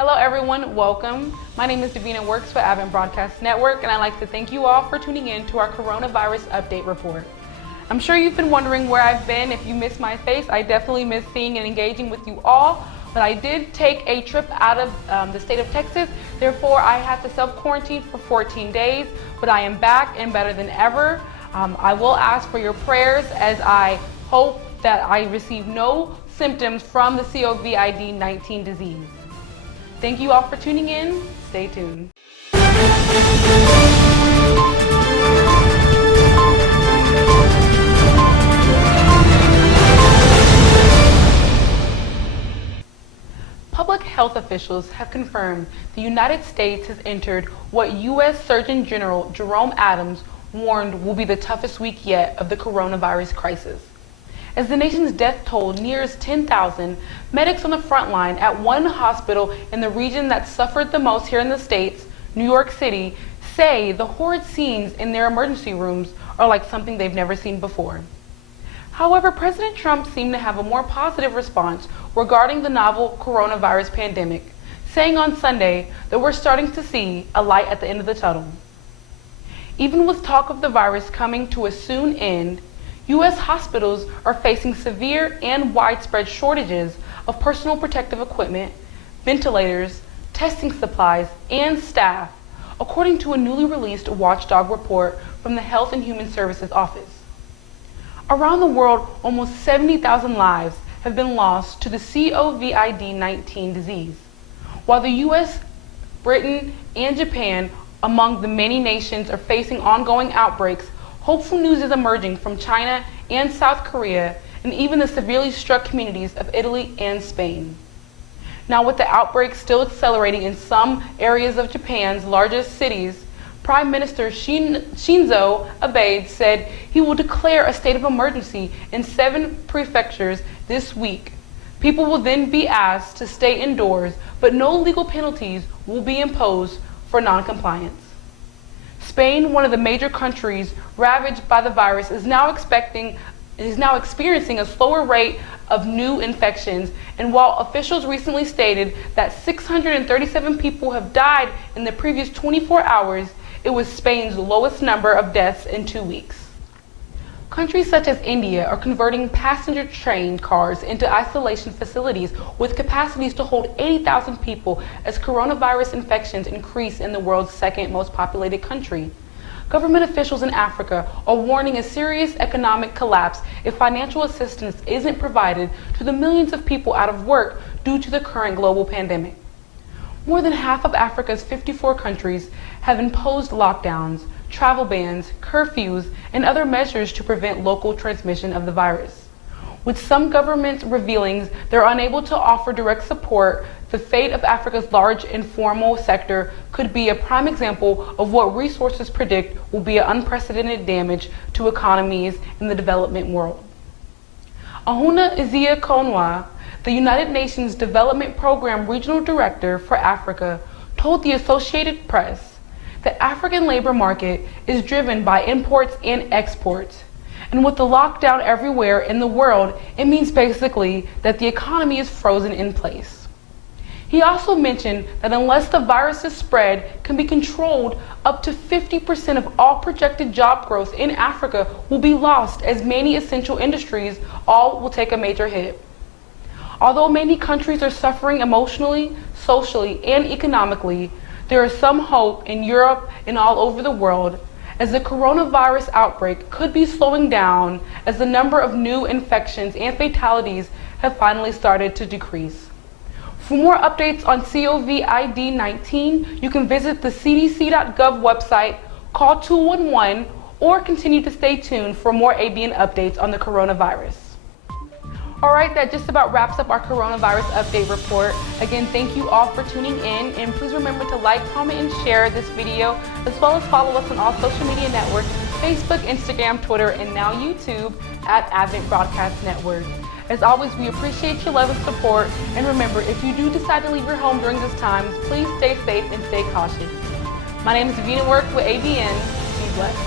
Hello everyone, welcome. My name is Davina Works for Advent Broadcast Network, and I'd like to thank you all for tuning in to our coronavirus update report. I'm sure you've been wondering where I've been. If you miss my face, I definitely miss seeing and engaging with you all, but I did take a trip out of the state of Texas. Therefore, I had to self-quarantine for 14 days, but I am back and better than ever. I will ask for your prayers as I hope that I receive no symptoms from the COVID-19 disease. Thank you all for tuning in. Stay tuned. Public health officials have confirmed the United States has entered what U.S. Surgeon General Jerome Adams warned will be the toughest week yet of the coronavirus crisis. As the nation's death toll nears 10,000, medics on the front line at one hospital in the region that suffered the most here in the States, New York City, say the horrid scenes in their emergency rooms are like something they've never seen before. However, President Trump seemed to have a more positive response regarding the novel coronavirus pandemic, saying on Sunday that we're starting to see a light at the end of the tunnel. Even with talk of the virus coming to a soon end, U.S. hospitals are facing severe and widespread shortages of personal protective equipment, ventilators, testing supplies, and staff, according to a newly released watchdog report from the Health and Human Services Office. Around the world, almost 70,000 lives have been lost to the COVID-19 disease, while the U.S., Britain, and Japan, among the many nations, are facing ongoing outbreaks. Hopeful news is emerging from China and South Korea, and even the severely struck communities of Italy and Spain. Now, with the outbreak still accelerating in some areas of Japan's largest cities, Prime Minister Shinzo Abe said he will declare a state of emergency in 7 prefectures this week. People will then be asked to stay indoors, but no legal penalties will be imposed for noncompliance. Spain, one of the major countries ravaged by the virus, is now experiencing a slower rate of new infections, and while officials recently stated that 637 people have died in the previous 24 hours, it was Spain's lowest number of deaths in 2 weeks. Countries such as India are converting passenger train cars into isolation facilities with capacities to hold 80,000 people as coronavirus infections increase in the world's second most populated country. Government officials in Africa are warning a serious economic collapse if financial assistance isn't provided to the millions of people out of work due to the current global pandemic. More than half of Africa's 54 countries have imposed lockdowns, travel bans, curfews, and other measures to prevent local transmission of the virus. With some governments revealing they're unable to offer direct support, the fate of Africa's large informal sector could be a prime example of what resources predict will be an unprecedented damage to economies in the development world. Ahuna Izia-Konwa, the United Nations Development Program Regional Director for Africa, told the Associated Press the African labor market is driven by imports and exports. And with the lockdown everywhere in the world, it means basically that the economy is frozen in place. He also mentioned that unless the virus's spread can be controlled, up to 50% of all projected job growth in Africa will be lost, as many essential industries all will take a major hit. Although many countries are suffering emotionally, socially, and economically, there is some hope in Europe and all over the world, as the coronavirus outbreak could be slowing down as the number of new infections and fatalities have finally started to decrease. For more updates on COVID-19, you can visit the cdc.gov website, call 211, or continue to stay tuned for more ABN updates on the coronavirus. All right, that just about wraps up our coronavirus update report. Again, thank you all for tuning in, and please remember to like, comment, and share this video, as well as follow us on all social media networks, Facebook, Instagram, Twitter, and now YouTube at Advent Broadcast Network. As always, we appreciate your love and support, and remember, if you do decide to leave your home during this time, please stay safe and stay cautious. My name is Davina Work with ABN. Be blessed.